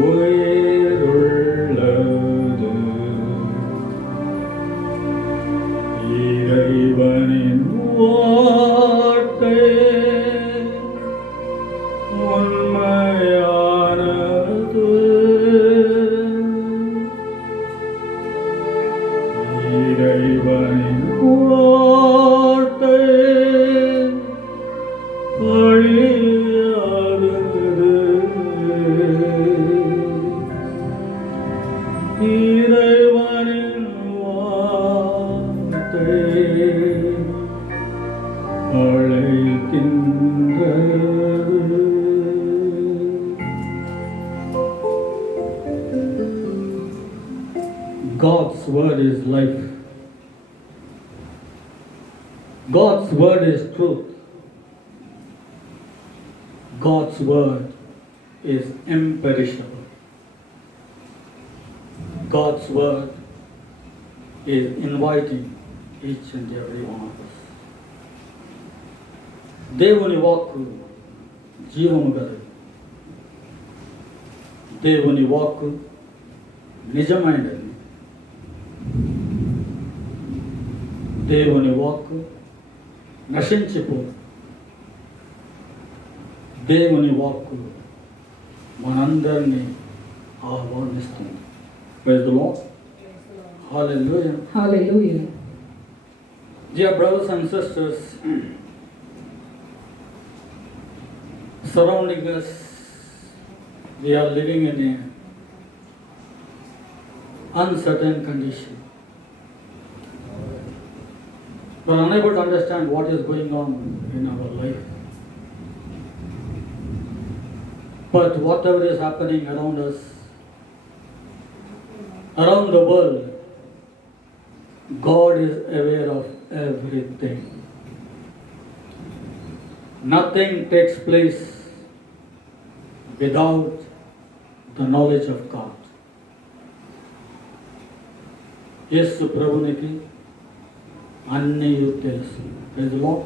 உயிருள்ளது இறைவனின் வார்த்தை உண்மையானது இறைவனின் வார்த்தை அழியாதது இறைவனின் வார்த்தை அழைக்கின்றது. God's word is life. God's word is truth. God's word is imperishable. God's word is inviting each and every one of us. దేవుని వాక్కు జీవము గలది. దేవుని వాక్కు నిజమైనది. దేవుని వాక్కు నశించిపోదు. దేవుని వాక్కు మనందరినీ ఆహ్వానిస్తుంది. Praise the Lord. Hallelujah. Hallelujah. Dear brothers and sisters, surrounding us, we are living in an uncertain condition. We are unable to understand what is going on in our life. But whatever is happening around us, around the world, God is aware of everything. Nothing takes place without the knowledge of God. యేసు ప్రభునికి అన్నీ తెలుసు. Praise the Lord.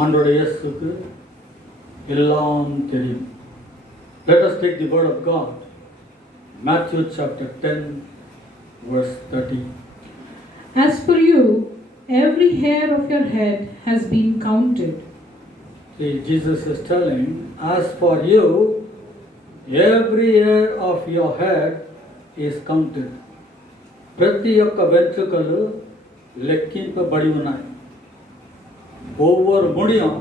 ஆண்டோட இயேசுக்கு எல்லாம் தெரியும். Let us take the word of God. Matthew chapter 10 verse 30. As for you, every hair of your head has been counted. See, Jesus is telling, as for you, every hair of your head is counted. ప్రతి ఒక్క వెంట్రుకలు లెక్కింపబడి ఉన్నాయి. ஒவ்வொரு முடியும்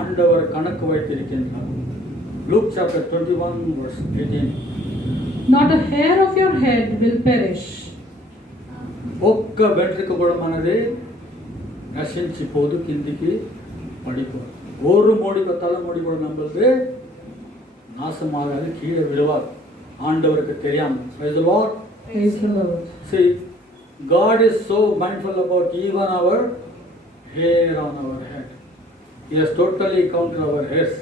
ஆண்டவர் கணக்கு வைத்திருக்கின்றார். Luke chapter 21 verse 18. Not a hair of your head will perish. ఒక్క వెంట్రుక కూడా మనది నశించిపోదు, కిందికి పడిపోదు. ஒரு முடிக்கு தலைமுடி கூட நம்மளுக்கு நாசமாகாது, கீழே விழுவாது. ஆண்டவருக்கு தெரியாம. Praise the Lord. Praise the Lord. See, God is so mindful about even our hair on our head. He has totally counted our hairs.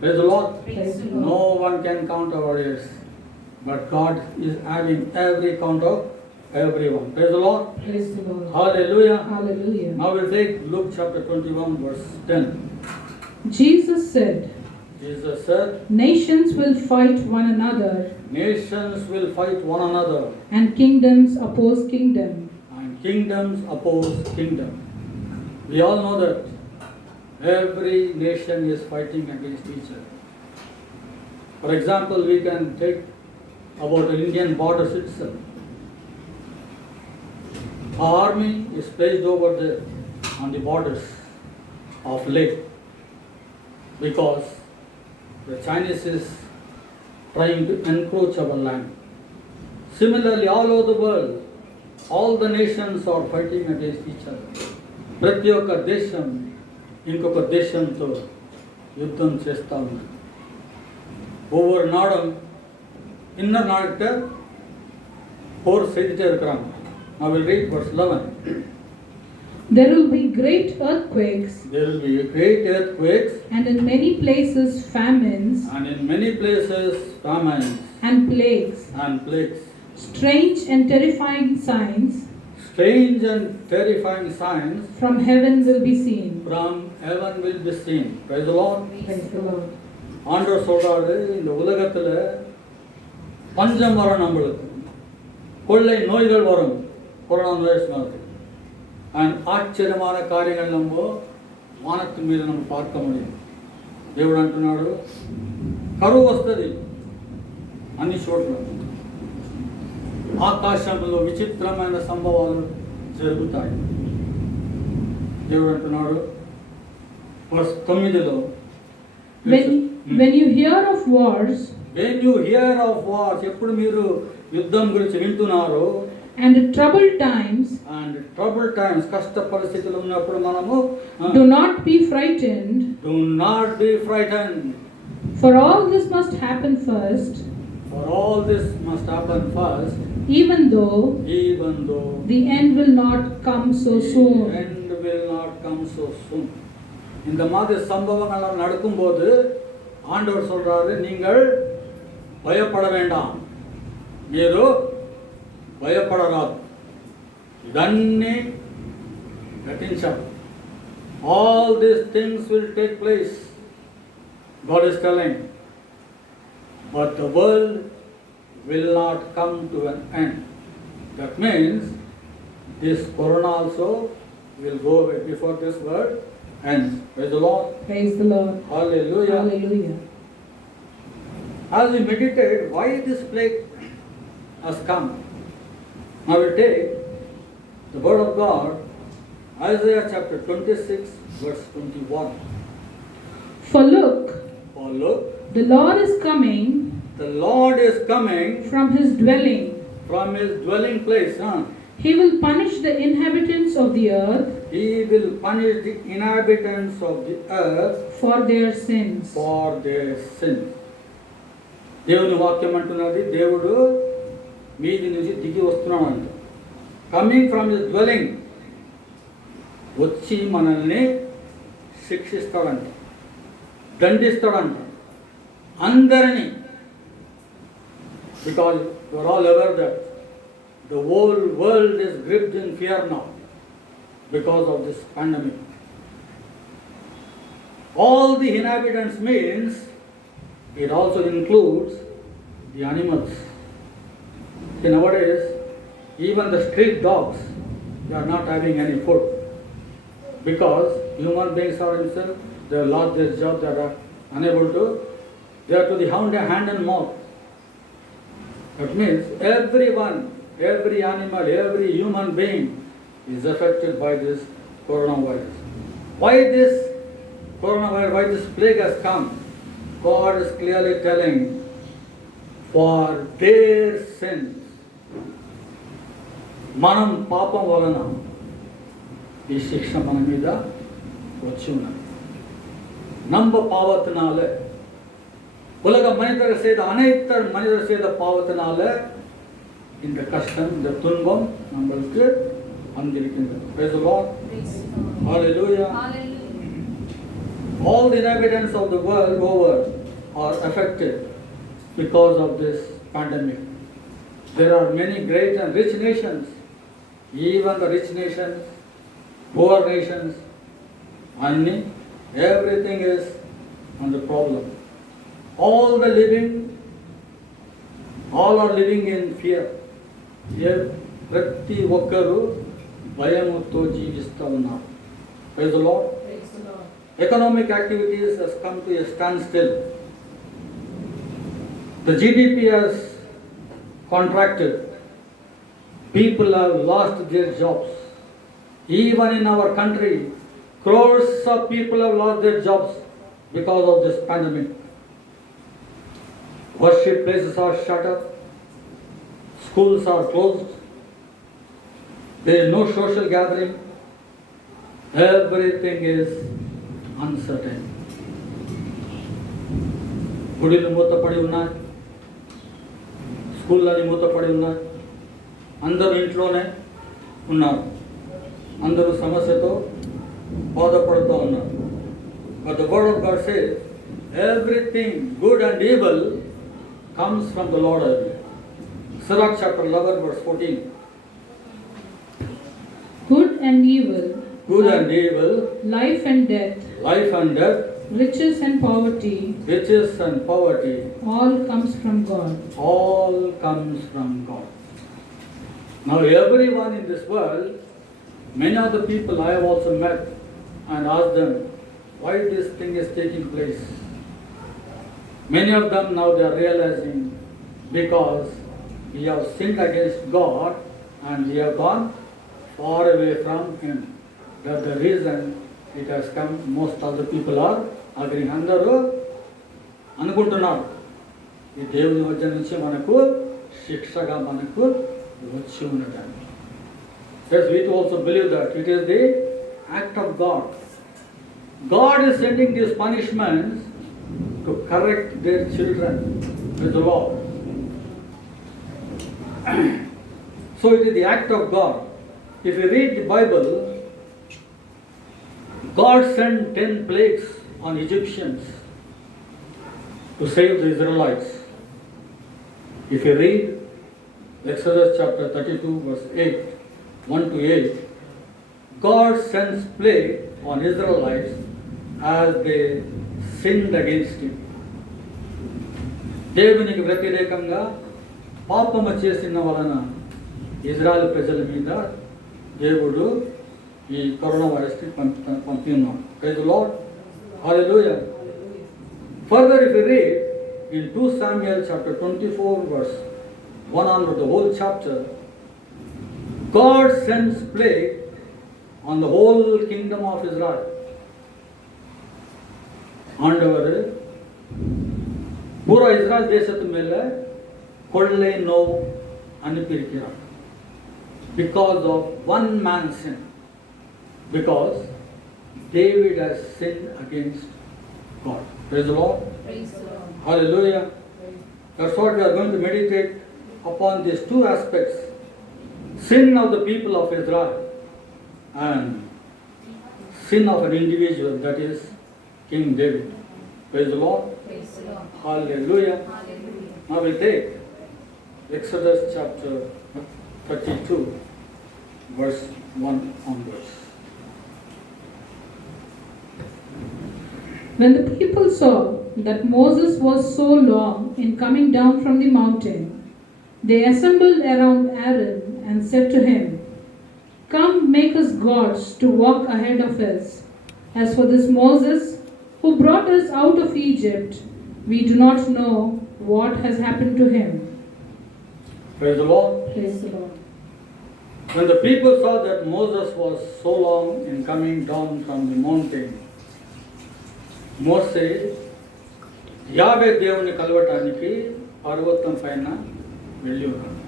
Praise the Lord. Praise the Lord. No one can count our hairs, but God is having every count of everyone. Praise the Lord. Praise the Lord. Hallelujah. Hallelujah. Now we'll take Luke chapter 21 verse 10. Jesus said, Jesus said, nations will fight one another, nations will fight one another, and kingdoms oppose kingdom. and kingdoms oppose kingdom. We all know that every nation is fighting against each other. For example, we can take about the Indian borders itself. Our army is placed over there on the borders of lake because the Chinese is trying to encroach our land. Similarly, all over the world, all the nations are fighting against each other. ప్రతి ఒక్క దేశం ఇంకొక దేశంతో யுத்தம் చేస్తూ ఉంది. ஒவ்வொரு நாடும் இன்னொரு நாடுகிட்ட போர் செய்துட்டே இருக்கிறாங்க. I will read verse 11. There will be great earthquakes, There will be great earthquakes, and in many places famines and in many places famines and plagues. and plagues. Strange and terrifying signs Strange and terrifying signs from heaven will be seen. from heaven will be seen. Praise the Lord. Praise the Lord. ஆண்டவர் சொல்றாரு, இந்த உலகத்துல பஞ்சம் வரும், நம்மளுக்கு கொள்ளை நோய்கள் வரும், கொரோனா வைரஸ் மாதிரி. அண்ட் ఆశ్చర్యமான కార్యங்கள் நம்ம వానத்து మీద நம்ம பார்க்க முடியும். దేవుడు అంటున్నాడు, కరువు వస్తుంది అన్ని చోట్ల, ఆకాశంలో విచిత్రమైన సంభవాలు జరుగుతాయి. దేవుడు అంటున్నాడు verse 9లో, when you hear of wars, when you hear of wars, ఎప్పుడు మీరు యుద్ధం గురించి వింటున్నారో, and troubled times, కష్ట పరిస్థితులు ఉన్నప్పుడు మనము do not be frightened, for all this must happen first, even though the end will not come so soon. இந்த மாதிரி சம்பவங்கள் நடக்கும்போது ஆண்டவர் சொல்றாரு, நீங்கள் பயப்பட வேண்டாம், మీరు భయపడరాదు, ఇదన్నీ ఘటించాలి. All these things will take place, God is telling, but the world will not come to an end. That means this corona also will go away before this world ends. Praise the Lord. Praise the Lord. Hallelujah. Hallelujah. As we meditate why this plague has come, now we take the word of God, Isaiah chapter 26 verse 21. For look, the Lord is coming from his dwelling place. He will punish the inhabitants of the earth for their sins. దేవుని వాక్యం అంటున్నది, దేవుడు మీది నుంచి దిగి వస్తున్నాడు, coming from his dwelling, వచ్చి మనల్ని శిక్షిస్తాడంట, దండిస్తాడంట అందరినీ. Because you are all aware that the whole world is gripped in fear now because of this pandemic. All the inhabitants means it also includes the animals. Nowadays, even the street dogs, they are not having any food because human beings are themselves, they have lost their job, they are unable to, they are to the hand and mouth. That means everyone, every animal, every human being is affected by this coronavirus. Why this coronavirus, why this plague has come? God is clearly telling, for their sins. మనం పాపం వలన ఈ శిక్ష మన మీద వచ్చి ఉన్నది. நம்ம பாவத்தினால, உலக மனிதர் செய்த அனைத்து மனிதர் செய்த பாவத்தினால இந்த கஷ்டம், இந்த துன்பம் நம்மளுக்கு வந்திருக்கின்றது. Praise the Lord. Hallelujah. All the inhabitants of the world over are affected because of this pandemic. There are many great and rich nations, even the rich nations, poor nations, and everything is under problem. All are living in fear. ప్రతి ఒక్కరూ భయముతో జీవిస్తూ ఉన్నారు. Praise the Lord. Economic activities has come to a standstill. The GDP has contracted. People have lost their jobs. Even in our country, crores of people have lost their jobs because of this pandemic. Worship places are shut up. Schools are closed. There is no social gathering. Everything is uncertain. గుడిలు మూతపడి ఉన్నాయి, స్కూళ్ళని మూతపడి ఉన్నాయి, అందరూ ఇంట్లోనే ఉన్నారు, అందరూ సమస్యతో బాధపడుతూ ఉన్నారు. But the word of God says, everything good and evil comes from the Lord only. Sirach chapter 11 verse 14. Good and evil, life and death riches and poverty, riches and poverty, all comes from God. all comes from God. Now everyone in this world, many of the people I have also met and asked them why this thing is taking place. Many of them now they are realizing because we have sinned against God and we have gone far away from Him. That's the reason it has come. Most of the people are agreeing. అందరూ అనుకుంటున్నారు ఈ దేవుని వద్ద నుంచి మనకు శిక్షగా మనకు వచ్చి ఉన్నదాన్ని. Yes, we also believe that it is the act of God. God is sending these punishments to correct their children with the law. So it is the act of God. If you read the Bible, God sent 10 plagues on Egyptians to save the Israelites. If you read Exodus chapter 32 verse 8, 1 to 8, God sends plague on Israelites as they sinned against Him. దేవునికి వ్యతిరేకంగా పాపము చేసిన వలన Israel ప్రజల మీద దేవుడు ఈ corona వైరస్ని పంపినాడు. Praise the Lord. Hallelujah. Further, if you read in 2 Samuel chapter 24 verse 1 onward, the whole chapter, God sends plague on the whole kingdom of Israel. ஆண்டவர் பூரா இஸ்ராயல் தேசத்து மேல கொள்ளை நோய் அனுப்பியிருக்கிறார். Because of one man's sin. Because David has sinned against God. Praise the Lord. Praise the Lord. Hallelujah. That's what we are going to meditate upon these two aspects. Sin of the people of Israel and sin of an individual, that is King David. Praise the Lord. Praise the Lord. Hallelujah. Hallelujah. Now we take Exodus chapter 32 verse 1 onwards. When the people saw that Moses was so long in coming down from the mountain, they assembled around Aaron and said to him, "Come, make us gods to walk ahead of us. As for this Moses, who brought us out of Egypt, we do not know what has happened to him." Praise the Lord. Praise the Lord. When the people saw that Moses was so long in coming down from the mountain, మోసే యావే దేవుని కలవటానికి పర్వతం పైన వెళ్ళి ఉన్నాడు.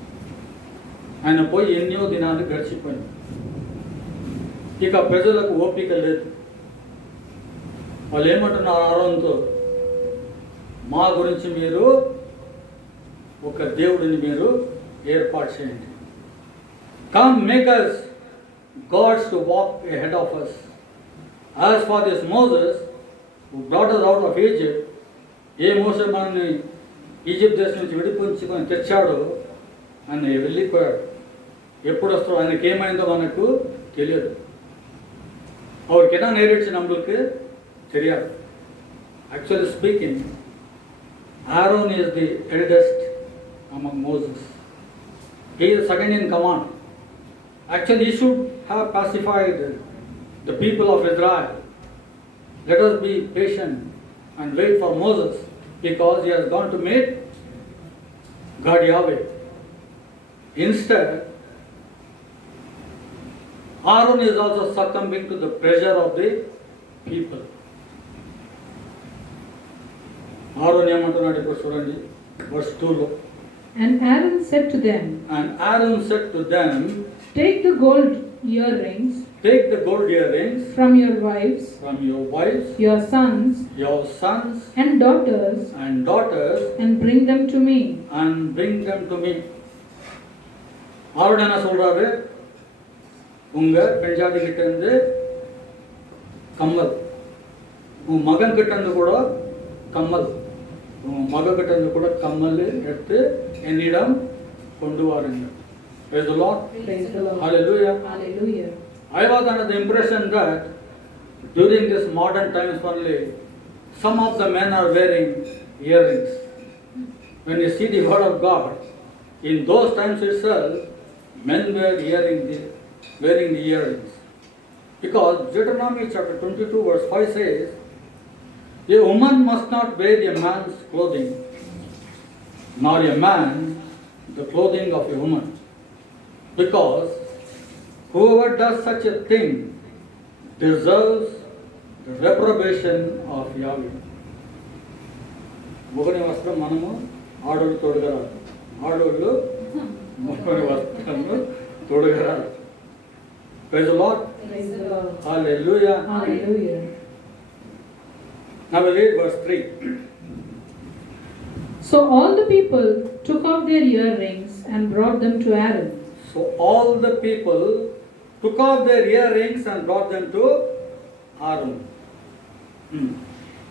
ఆయన పోయి ఎన్నో దినాలు గడిచిపోయింది. ఇక ప్రజలకు ఓపిక లేదు. వాళ్ళు ఏమంటున్నారు ఆరోన్తో, మా గురించి మీరు ఒక దేవుడిని మీరు ఏర్పాటు చేయండి. Come, make us gods to walk ahead of us. As for this Moses, who brought us out of Egypt, ఏ మోసే మనల్ని ఈజిప్ట్ దేశం నుంచి విడిపించుకొని తెచ్చాడో ఆయన వెళ్ళిపోయాడు. ఎప్పుడు వస్తాడో ఆయనకి ఏమైందో మనకు తెలియదు. அவருக்கு என்ன நேரிடுச்சு நம்மளுக்கு தெரியாது. Actually speaking, Aaron is the eldest among Moses. He is second in command. Actually, he should have pacified the people of Israel. Let us be patient and wait for Moses because he has gone to meet God Yahweh. Instead, Aaron is also succumbing to the pressure of the people. Aaron ఏమంటున్నాడు ఇప్పుడు చూడండి verse 2లో. And Aaron said to them, And Aaron said to them, "Take the gold earrings take the gold earrings from your wives, from your wives, your sons, and daughters, and bring them to me." Aaron என்ன சொல்றாரு, உங்க பெண்ஜாதி கிட்ட இருந்து கம்மல், உன் மகன் கிட்ட இருந்து கூட கம்மல், உன் மக கிட்ட இருந்து கூட கம்மல் எடுத்து என்னிடம் கொண்டு வாருங்க. Praise the Lord. Praise the Lord. Hallelujah. Hallelujah. I was under the impression that during this modern times only some of the men are wearing earrings. When you see the word of God, in those times itself, men were wearing the earrings. Because Deuteronomy chapter 22 verse 5 says, a woman must not wear a man's clothing, nor a man the clothing of a woman. Because whoever does such a thing deserves the reprobation of Yahweh. మొగని వస్త్రం మనము ఆడోళ్ళు తొడగరాదు, ఆడోళ్ళు మొగని వస్త్రము తొడగరాదు. Praise the Lord. Praise the Lord. Hallelujah. Hallelujah. Now we read verse 3. So all the people took off their earrings and brought them to Aaron. So all the people took off their earrings and brought them to Aaron.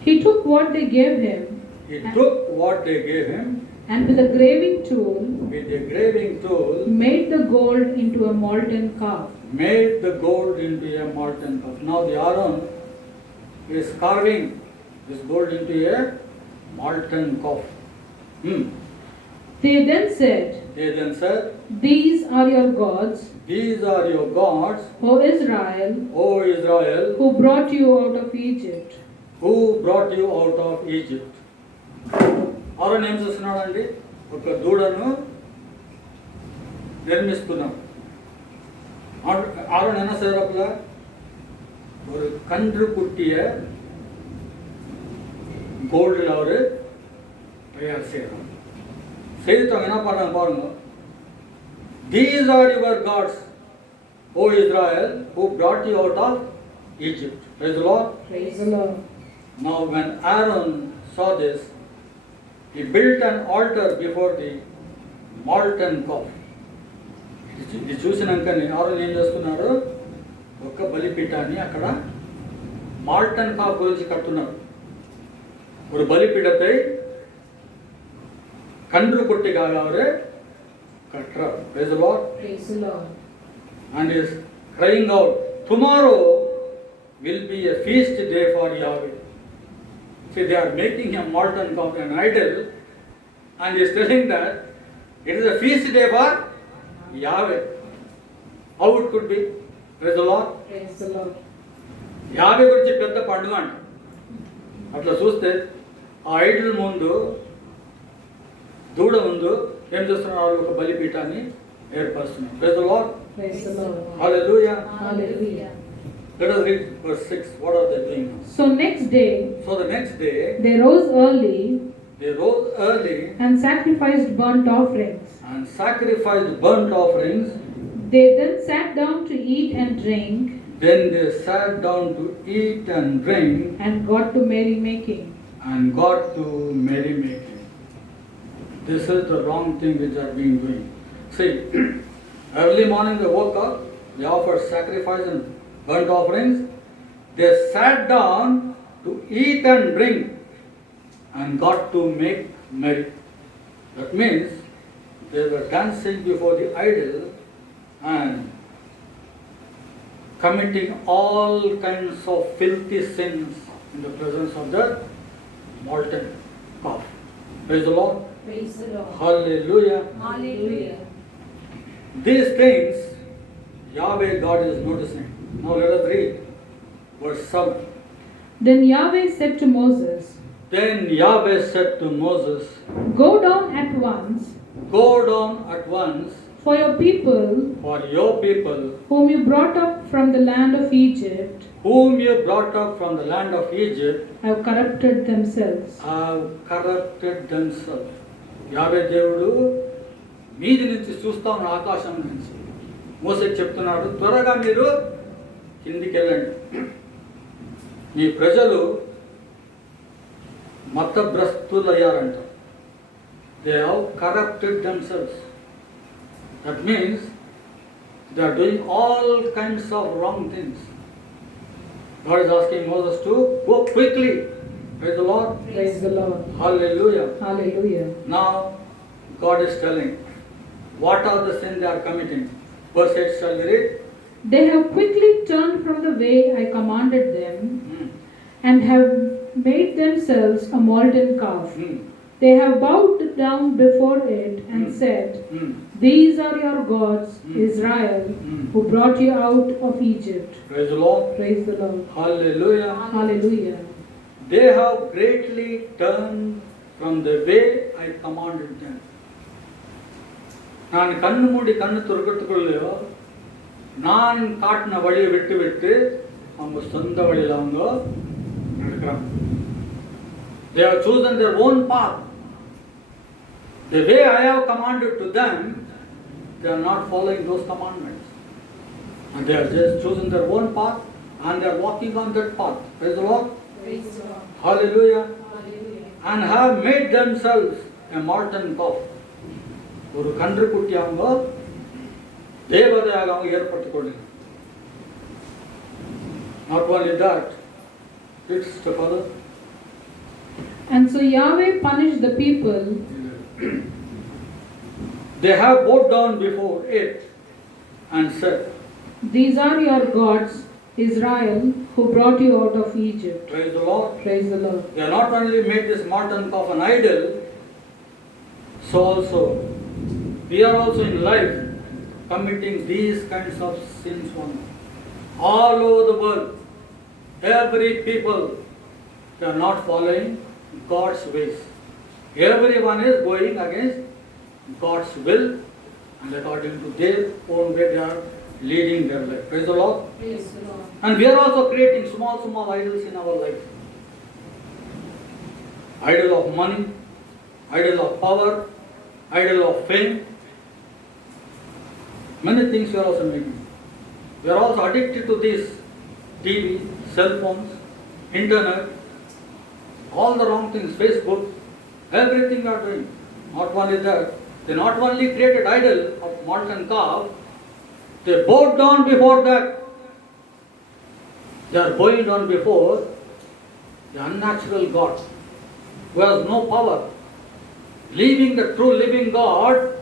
He took what they gave him He took what they gave him, and with a graving tool with a graving tool, made the gold into a molten calf. made the gold into a molten calf. Now the Aaron is carving this gold into a molten calf. They then said, They then said, "These are your gods, these are your gods, O Israel, O Israel, who brought you out of Egypt." who brought you out of Egypt. Aaron ఏం చేస్తున్నాడండి? ఒక దూడను నిర్మిస్తున్నాడు. Aaron என்ன செய்யறாப்புல? ஒரு கன்று குட்டிய கோல்டில் அவர் தயார் செய்யறாங்க. செய்துட்டாங்க. என்ன பண்றாங்க பாருங்க. These are your gods, O Israel, who brought you out of Egypt. Praise the Lord. Praise the Lord. Now when Aaron saw this, he built an altar before the molten calf. ఇది చూసినాకనే Aaron ఏం చేస్తున్నాడు? ఒక బలిపీఠాన్ని అక్కడ molten cough గురించి కడుతున్నాడు. ஒரு பலிபீடத்தை கன்று குட்டிக்காக அவரு கட்டுறார். Praise the Lord. Praise the Lord. And is crying out, tomorrow will be a feast day for Yahweh. See, they are making a molten calf, an idol, and he is telling that it is a feast day for Yahweh. How it could be? Praise the Lord. Praise the Lord. యాభై గురించి పెద్ద పండుగ అంట. అట్లా చూస్తే ఆ Idol ముందు, దూడ ముందు ఏం చేస్తున్నారు? వాళ్ళు ఒక బలిపీఠాన్ని ఏర్పరుస్తున్నారు. Praise the Lord. Praise the Lord. Hallelujah. Hallelujah. Let us read verse 6. What are they doing now? So next day So the next day, they rose early they rose early and sacrificed burnt offerings. and sacrificed burnt offerings. They then sat down to eat and drink Then they sat down to eat and drink and got to merrymaking. and got to merrymaking. This is the wrong thing which are being doing. See, early morning they woke up, they offered sacrifice and burnt offerings. They sat down to eat and drink and got to make merry. That means they were dancing before the idol and committing all kinds of filthy sins in the presence of the molten calf. Praise the Lord. Praise the Lord. Hallelujah. Hallelujah. These things Yahweh God is noticing. Now let us read verse 7. Then Yahweh said to Moses, Then Yahweh said to Moses, "Go down at once, Go down at once, for your people, for your people, whom you brought up from the land of Egypt, whom you brought up from the land of Egypt, have corrupted themselves." have corrupted themselves. యావే దేవుడు మీది నుంచి చూస్తా ఉన్న ఆకాశం నుంచి మోసేకి చెప్తున్నాడు, త్వరగా మీరు కిందికి వెళ్ళండి. మీ ప్రజలు మతభ్రష్టులయ్యారంట. They have corrupted themselves. That means they are doing all kinds of wrong things. God is asking Moses to go quickly. Praise the Lord. Praise the Lord. Hallelujah. Hallelujah. Now God is telling what are the sins they are committing. Verse 8 shall we read? They have quickly turned from the way I commanded them and have made themselves a molten calf. Hmm. They have bowed down before it and said, Hmm. These are your gods, Hmm. Israel, Hmm. who brought you out of Egypt. Praise the Lord. Praise the Lord. Hallelujah. Hallelujah. They have greatly turned from the way I commanded them. நான் கண்ணு மூடி கண்ணு துறக்கிறதுக்குள்ளேயோ நான் காட்டின வழியை விட்டு விட்டு அவங்க சொந்த வழியில் அவங்க நடக்கிறாங்க. They have chosen their own path. The way I have commanded to them, they are not following those commandments. And they are just chosen their own path and they are walking on that path. Praise the Lord. Praise the Lord. Hallelujah. Hallelujah. And have made themselves a molten calf. ஒரு கன்றுக்குட்டி அவங்க தேவதையாக அவங்க ஏற்படுத்திக் கொள்ளுங்க. Not only that, it's the father. And so Yahweh punished the people. They have bowed down before it and said, These are your gods, Israel, who brought you out of Egypt. Praise the Lord. Praise the Lord. They have not only made this molten calf an idol, so also we are also in life committing these kinds of sins all over the world. Every people, they are not following God's ways. Everyone is going against God's will and according to their own way they are leading their life. Praise the Lord. Praise the Lord. And we are also creating small idols in our life. Idol of money, idol of power, idol of fame. Many things we are also making. We are also addicted to this TV, cell phones, internet, all the wrong things, Facebook, everything we are doing. Not only that, they not only created idol of molten calf, they bowed down before that. They are bowing down before the unnatural God who has no power. Leaving the true living God,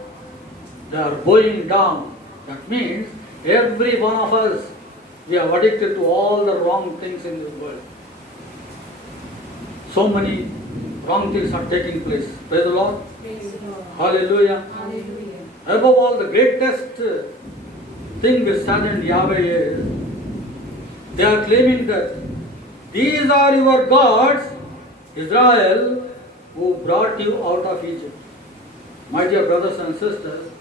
they are bowing down. That means every one of us, we are addicted to all the wrong things in this world. So many wrong things are taking place. Praise the Lord. Praise the Lord. Hallelujah. Hallelujah. Above all, the greatest thing which saddened Yahweh is, they are claiming that these are your gods, Israel, who brought you out of Egypt. My dear brothers and sisters,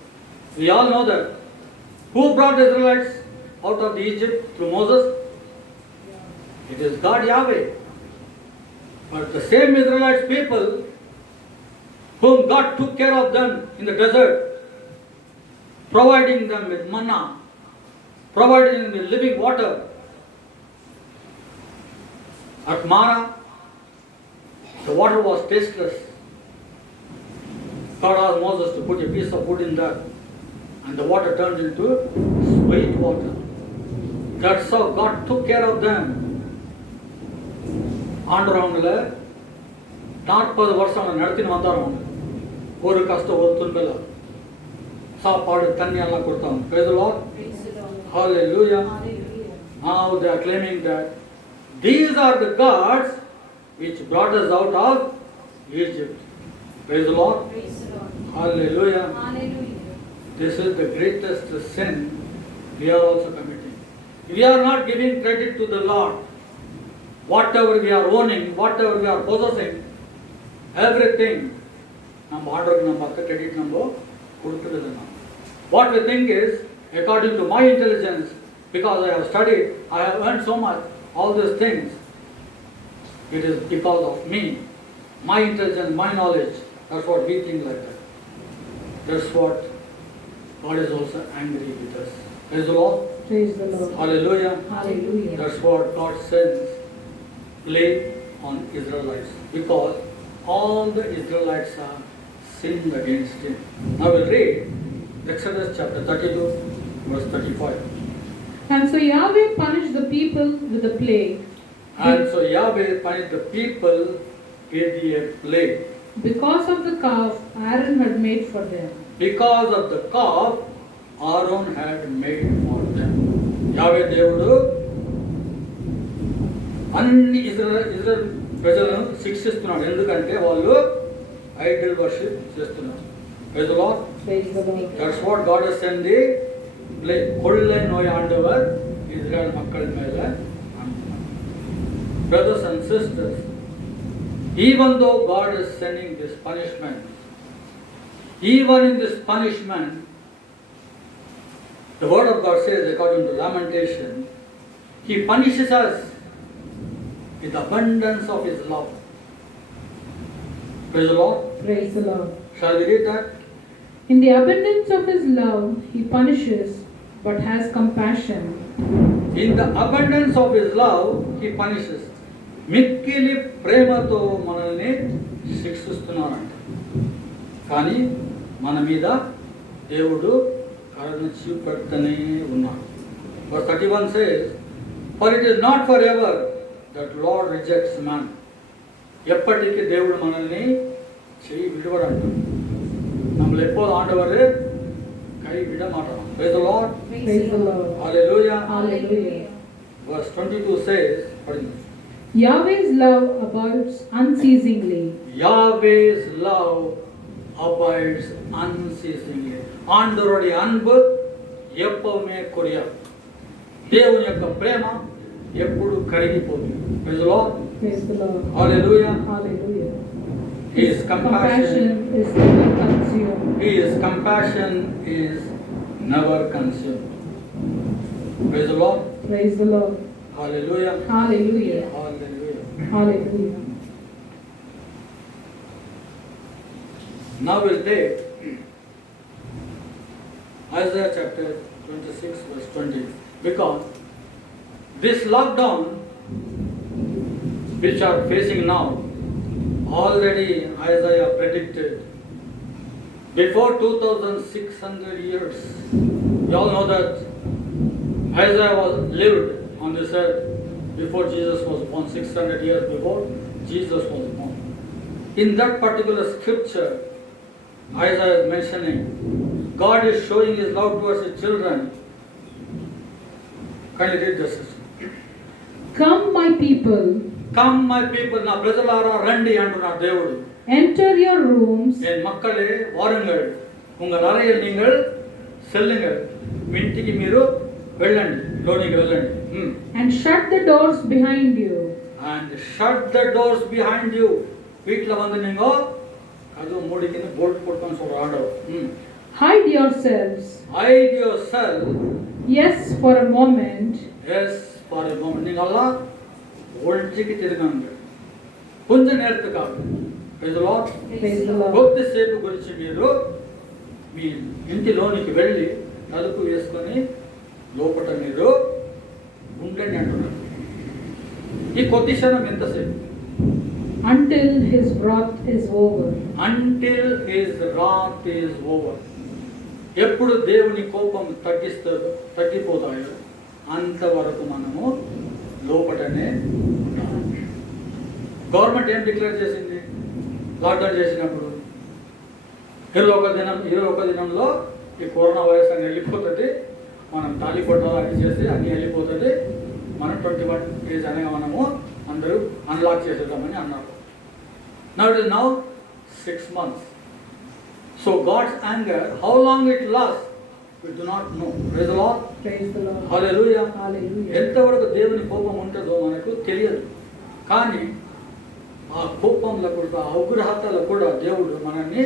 we all know that. Who brought the Israelites out of Egypt through Moses? It is God Yahweh. But the same Israelites people whom God took care of them in the desert, providing them with manna, providing them with living water. At Mara, the water was tasteless. God asked Moses to put a piece of wood in that, and the water turned into sweet water. That's how God took care of them. ஆண்டவங்கள 40 வருஷம் அவங்க நடத்தின்னு வந்தாரவங்க. ஒரு கஷ்டம் ஒரு துன்பம் சாப்பாடு தண்ணி எல்லாம் கொடுத்தாங்க. Praise the Lord. Praise the Lord. Hallelujah. Hallelujah. Now they are claiming that these are the gods which brought us out of Egypt. Praise the Lord. Praise the Lord. Hallelujah. Hallelujah. This is the greatest sin we are also committing. We are not giving credit to the Lord. Whatever we are owning, whatever we are possessing, everything, நம்ம ஆண்டவருக்கு நம்ம credit நம்ம கொடுக்கிறது நம்ம. What we think is, according to my intelligence, because I have studied, I have earned so much, all these things, it is because of me, my intelligence, my knowledge. That's what we think like that. That's what God is also angry with us. Praise the Lord. Praise the Lord. Hallelujah. Hallelujah. That's what God sends blame on Israelites, because all the Israelites are sinned against Him. Now we'll read Exodus chapter 32, verse 35. And so Yahweh punished the people with a plague And so Yahweh punished the people with a plague because of the calf Aaron had made for them. because of the calf Aaron had made for them. Yahweh దేవుడు అన్ని Israel ప్రజలను శిక్షిస్తున్నాడు. ఎందుకంటే వాళ్ళు Idol worship చేస్తున్నారు. Praise the Lord. Praise the Lord. That's what God has sent the கொள்ளை நோய் ஆண்டவர் Israel மக்கள் மேல அனுப்பினார். Brothers and sisters, even though God is sending this punishment, even in this punishment, the word of God says, according to Lamentation, He punishes us with abundance of His love. Praise the Lord. Praise the Lord. Shall we read that? In the abundance of His love, He punishes, but has compassion. In the abundance of His love, He punishes. మిక్కిలి ప్రేమతో మనల్ని శిక్షిస్తున్నారంట. కానీ మన మీద దేవుడు కరుణ చూపెడుతూనే ఉన్నాడు. Verse 31 says, For it is not forever that Lord rejects man. ఎప్పటికీ దేవుడు మనల్ని చెయ్యి విడవడంట. நம்மளை எப்போது ஆண்டவர் கை விட மாட்டான். Praise the Lord. Praise the Lord. Hallelujah. Hallelujah. Verse 22 says, Yahweh's love abides unceasingly. Yahweh's love abides unceasingly. ஆண்டவருடைய அன்பு எப்பவுமே குறையாது. దేవుని యొక్క ప్రేమ ఎప్పుడు కరిగిపోతుంది. Praise the Lord. Praise the Lord. Hallelujah. Hallelujah. His compassion is never consumed. His compassion is never consumed. Praise the Lord. Praise the Lord. Hallelujah. Hallelujah. Hallelujah. Hallelujah. Now we'll take Isaiah chapter 26 verse 20, because this lockdown which are facing now, already Isaiah predicted before 2600 years. You all know that Isaiah was lived on this earth before Jesus was born, 600 years before Jesus was born. In that particular scripture, Isaiah is mentioning, God is showing His love towards His children. Can you read this? Come, my people. Come, my people. నా ప్రజలారా రండి అంటున్నాడు దేవుడు. Enter your rooms. என் மக்களே வாருங்கள், உங்கள் அறையில் நீங்கள் செல்லுங்கள், ఇంటికి మీరు వెళ్ళండి, లోనికి వెళ్ళండి. And shut the doors behind you. And shut the doors behind you. வீட்டில் வந்து நீங்க அது மூடிக்கின்னு போல்ட் போட்டுன்னு சொல்ற ஆண்டவர். Hide yourselves. Hide yourself. Yes, for a moment. Yes, for a moment. நீங்கெல்லாம் ஒழிஞ்சிக்கு திருங்க கொஞ்ச நேரத்துக்காக. Praise the Lord. Praise the Lord. కొద్దిసేపు గురించి మీరు మీ ఇంటిలోనికి వెళ్ళి తలుపు వేసుకొని లోపల మీరు ఉండండి అంటున్నారు. ఈ కొద్ది క్షణం ఎంతసేపు? Until His wrath is over. Until His wrath is over. ఎప్పుడు దేవుని కోపం తగ్గిపోతాయో అంతవరకు మనము లోపటనే ఉండాలి. గవర్నమెంట్ ఏం డిక్లేర్ చేసింది లాక్డౌన్ చేసినప్పుడు? 21 దినంలో ఈ కరోనా వైరస్ అని వెళ్ళిపోతుంది, మనం తాళి కొట్టాలి అది చేసి అన్ని వెళ్ళిపోతుంది, మనం 21 days అనగా మనము అందరూ అన్లాక్ చేసేద్దామని అన్నారు. Now it is now 6 months. So God's anger, how long it lasts, we do not know. Praise the Lord. Praise the Lord. Hallelujah. Hallelujah. ఎంతవరకు దేవుని కోపం ఉంటుందో మనకు తెలియదు. కానీ ఆ కోపంలో కూడా ఆ ఉగ్రహతలో కూడా దేవుడు మనల్ని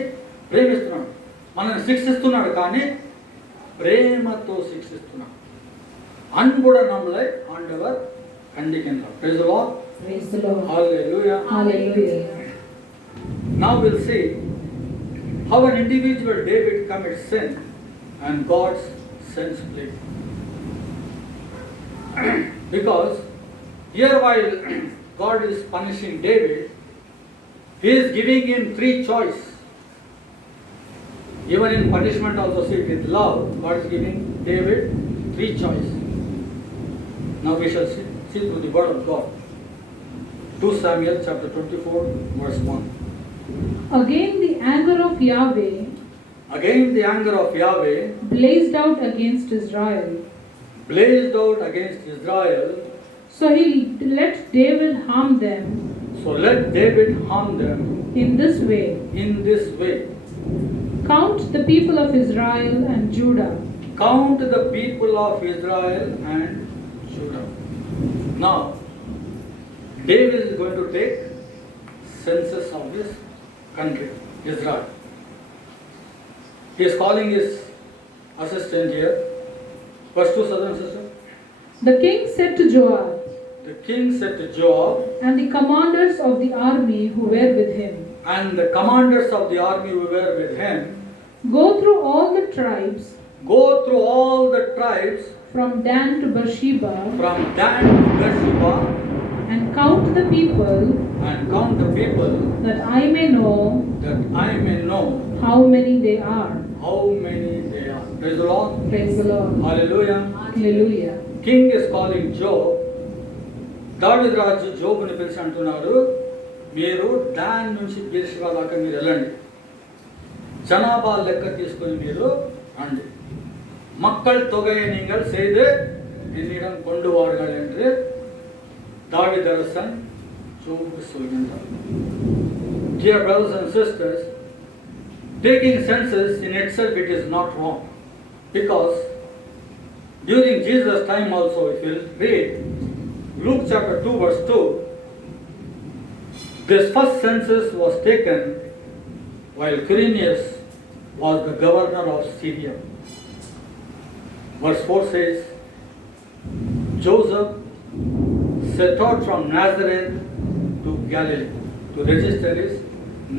ప్రేమిస్తున్నాడు, మనల్ని శిక్షిస్తున్నాడు, కానీ ప్రేమతో శిక్షిస్తున్నాడు. அன்புட நம்மளை ஆண்டவர் கண்டிக்கின்றார். Praise the Lord. Praise the Lord. Hallelujah. Hallelujah. Now we'll see how an individual David commits sin and God sends plague. Because here while God is punishing David, He is giving him 3 choices. Even in punishment also, see, with love, God is giving David 3 choices. Now we shall see through the word of God. 2 Samuel chapter 24 verse 1. Again the anger of Yahweh Again the anger of Yahweh blazed out against Israel. blazed out against Israel. So he let David harm them. So let David harm them in this way. in this way. Count the people of Israel and Judah. Count the people of Israel and Judah. Now, David is going to take census of this country, Israel. He is calling his assistant here. Verse 2, Southern sister. The king said to Joab The king said to Joab and the commanders of the army who were with him, and the commanders of the army who were with him, Go through all the tribes go through all the tribes from Dan to Beersheba from Dan to Beersheba and count the people, and count the people that I may know that I may know how many they are. how many they are. Praise the Lord. Praise the Lord. Hallelujah. Hallelujah. King is calling Job. దావీదు రాజు జోబుని పిలిచి అంటున్నాడు, మీరు don నుంచి బీర్షిబా దాకా మీరు వెళ్ళండి, జనాభా లెక్క తీసుకొని మీరు రండి. மக்கள் தொகையை நீங்கள் செய்து என்னிடம் கொண்டு வாருங்கள் என்று தாவீதரசன் ஜோபுக்கு சொல்கின்றார். Dear brothers and sisters, taking census in itself it is not wrong, because during Jesus' time also, if you read Luke chapter 2 verse 2, this first census was taken while Quirinius was the governor of Syria. Verse 4 says, Joseph set out from Nazareth to Galilee to register his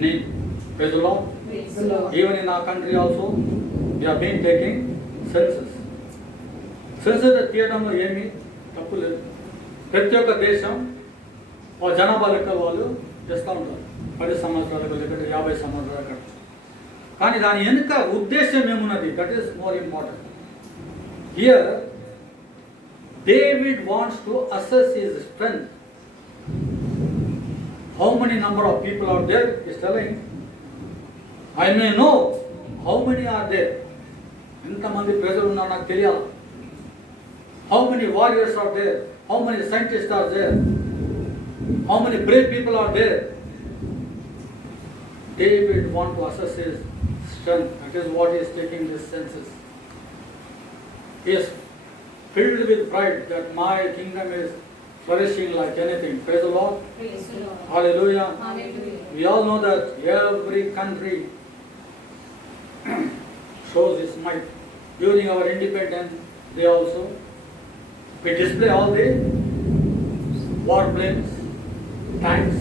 name. Praise the Lord. Praise the Lord. Even in our country also, we have been taking census. Census తీయడంలో ఏమీ తప్పు లేదు. ప్రతి ఒక్క దేశం వాళ్ళ జనాభా లెక్క వాళ్ళు చేస్తూ ఉంటారు, 10 సంవత్సరాలకు లేకపోతే 50 సంవత్సరాలకు. కానీ దాని వెనుక ఉద్దేశం ఏమున్నది, that is more important. Here David wants to assess his strength. How many number of people are there? He is telling, I may know how many are there. ఎంతమంది ప్రజలు ఉన్నారు నాకు తెలియాలి. How many warriors are there? How many scientists are there? How many brave people are there? David wants to assess his strength. That is what he is taking this census. He is filled with pride that my kingdom is flourishing like anything. Praise the Lord. Praise the Lord. Hallelujah. Hallelujah. We all know that every country shows its might. During our independence, they also, we display all the warplanes, tanks,